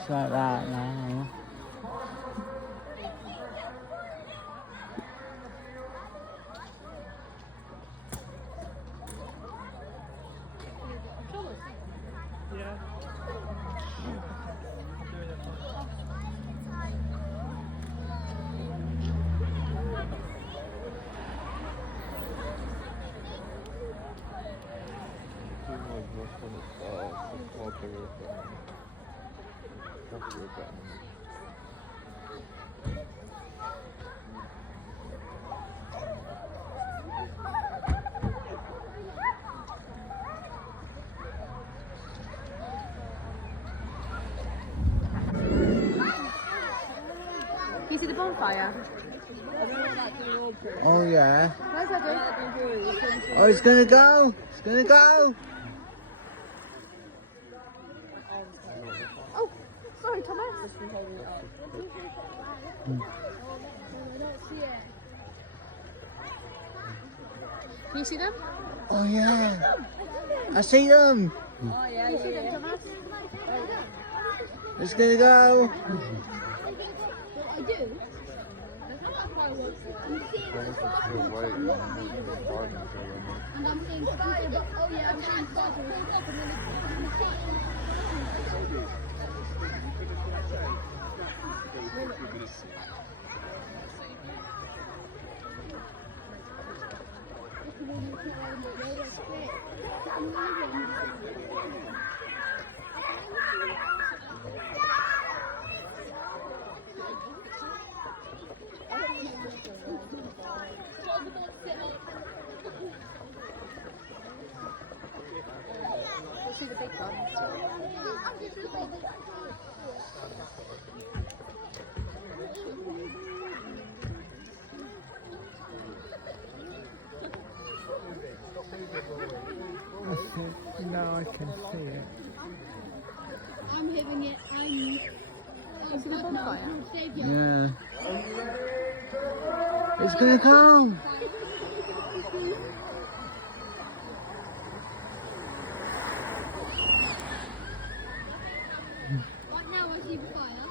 It's like that now. Can you see the bonfire? Oh yeah. Where's that? Oh, it's gonna go. It's gonna go. Oh, sorry, Thomas. Can you see them? Oh yeah. I see them. Oh yeah. Can you see them, Thomas? It's gonna go. I do. And I'm saying, oh yeah, I'm saying, see the big ones. Now I can see it. I'm having it. You see the bonfire? Yeah. It's gonna go. What now? I see fire.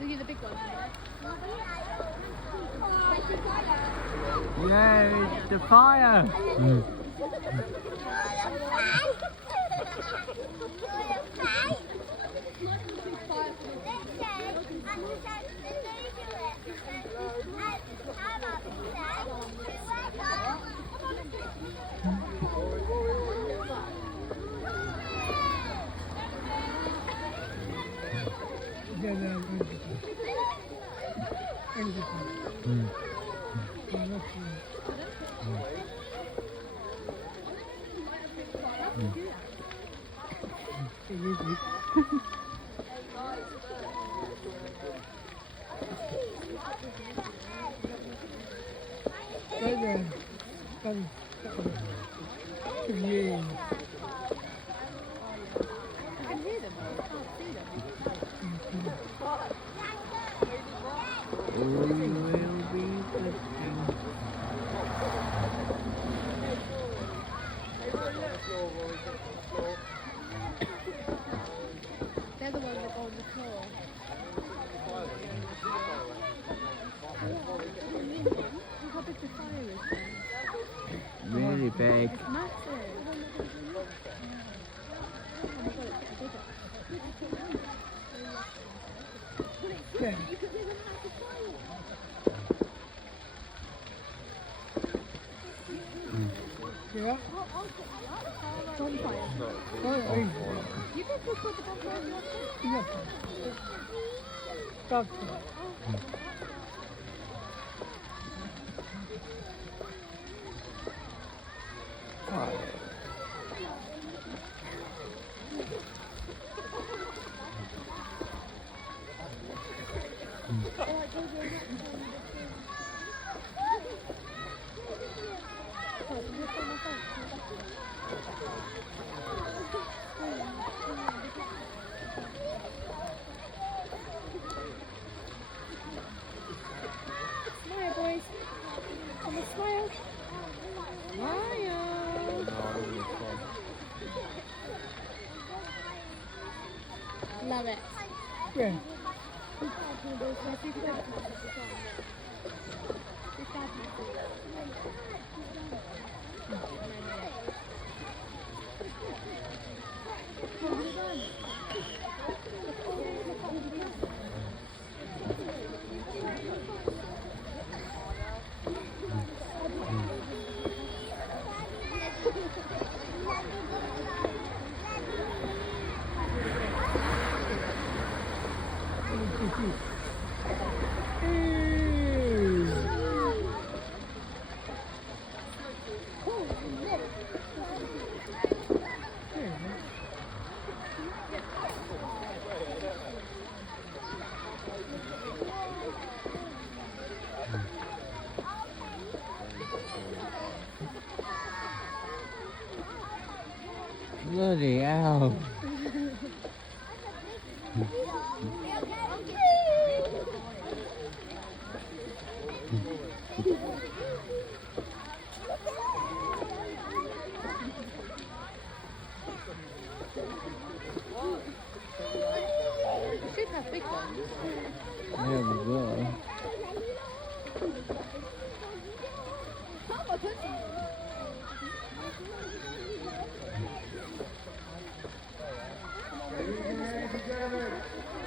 Look at the big ones. Yeah, the fire. They're the ones that go on the floor. Look how big the fire is. Really big. It's massive. Yeah. Bonfire. You think we'll put the bonfire in the Yeah. Stop. Love it. Yeah. Bloody hell. Should have big ones. Yeah, we will.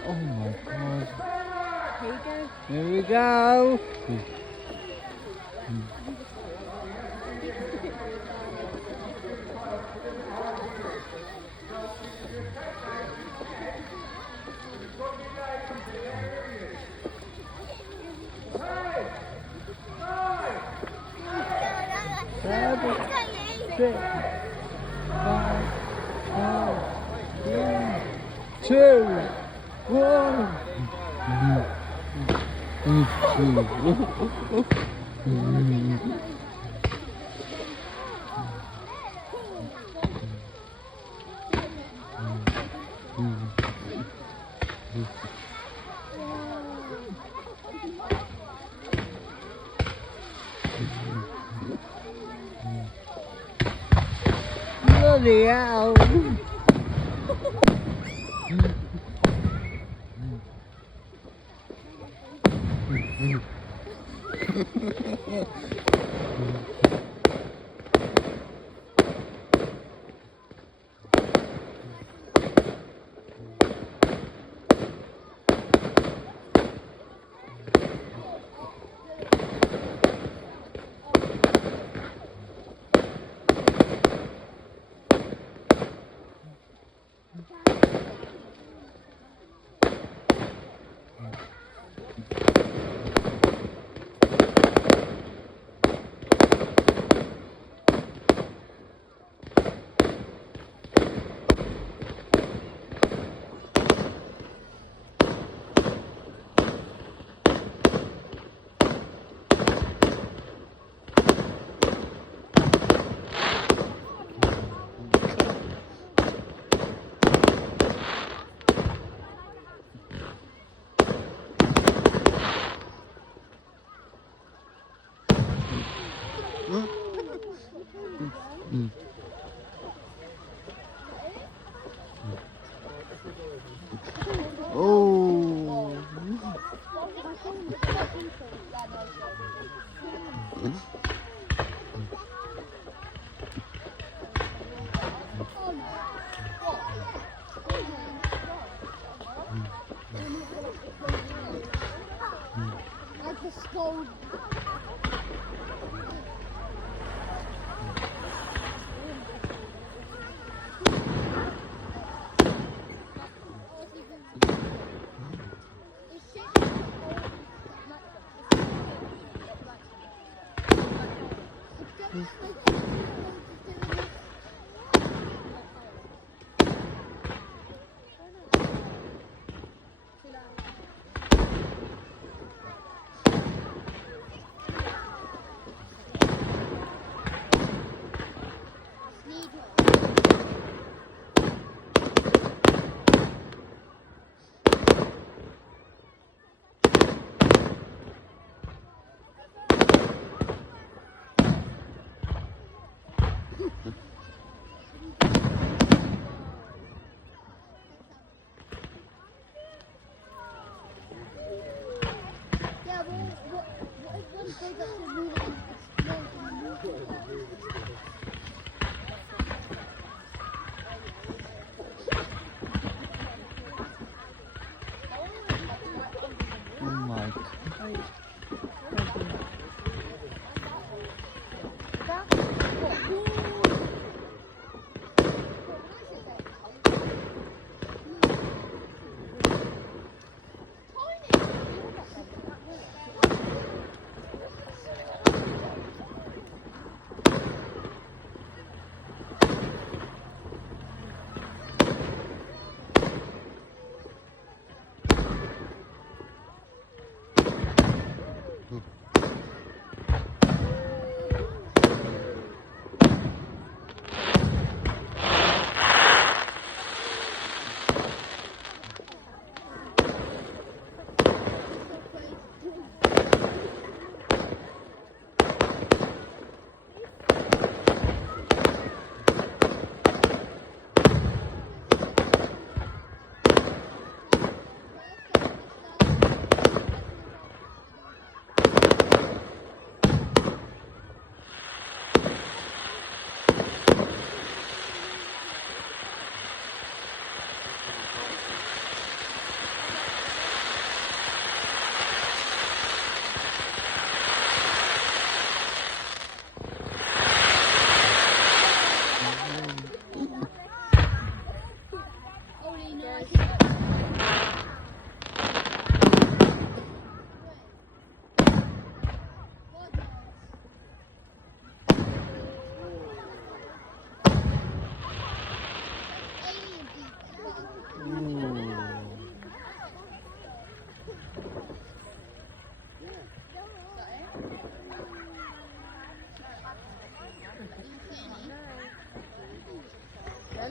Oh my god. Here you go. Here we go. Seven, 6, 5, 4, 3, 2, 1. Bloody hell. Oh. Like a skull.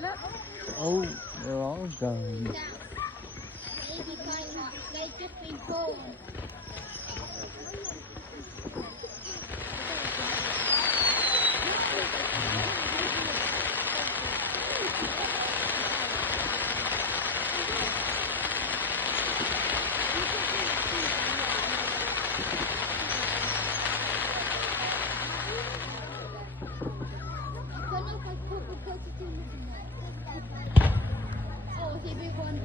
look. Oh, they're all gone. Baby dinosaurs, they just been born. Oh, the big one.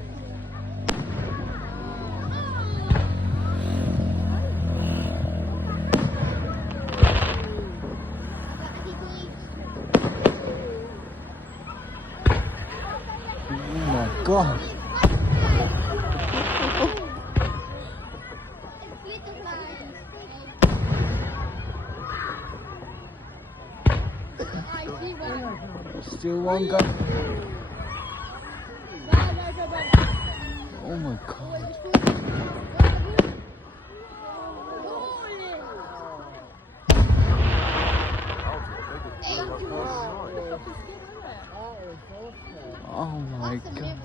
Oh my god. Still one go. Oh my god. Oh my god.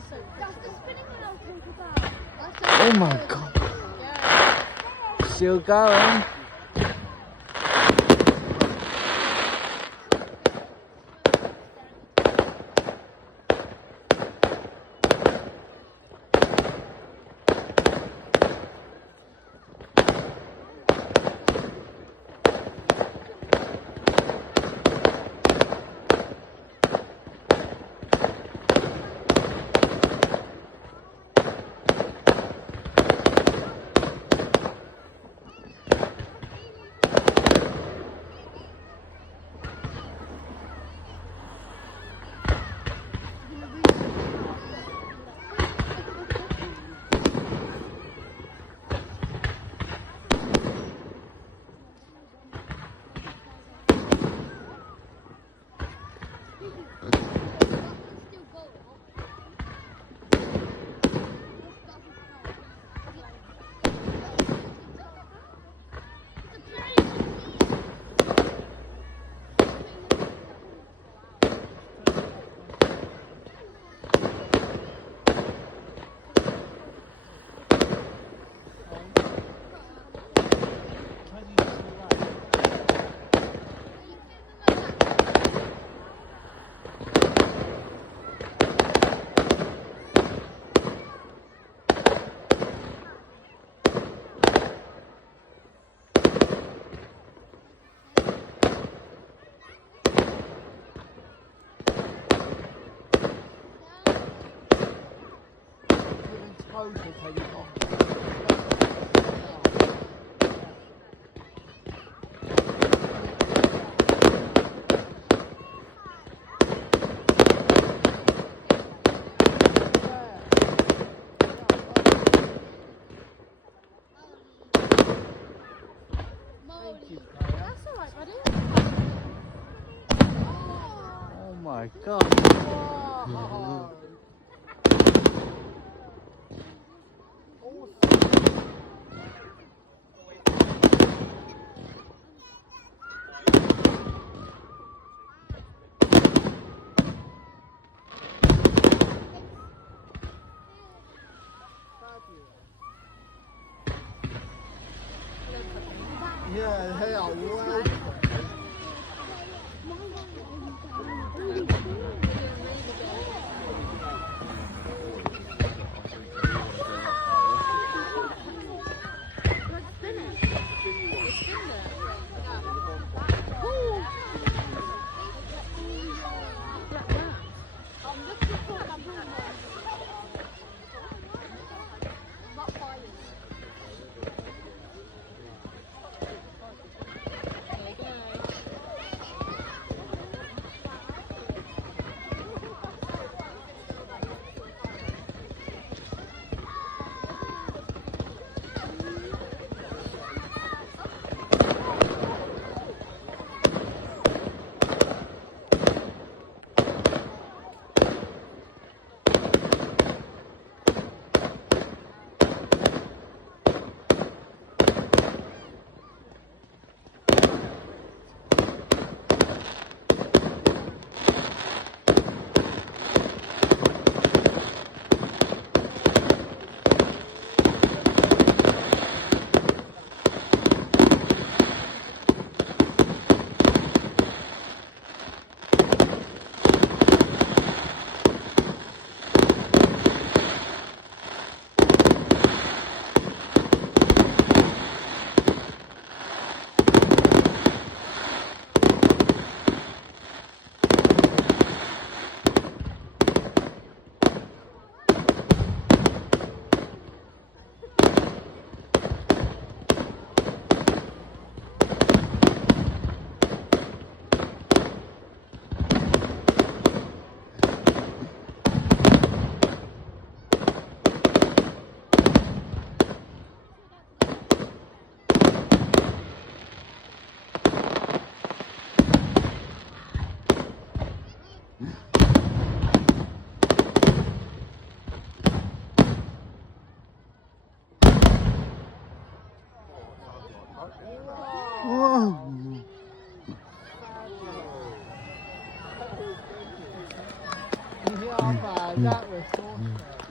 Oh my god. Still going. That's alright, buddy. Oh my god. Yeah, hey, I was. Yeah, but that was so sad.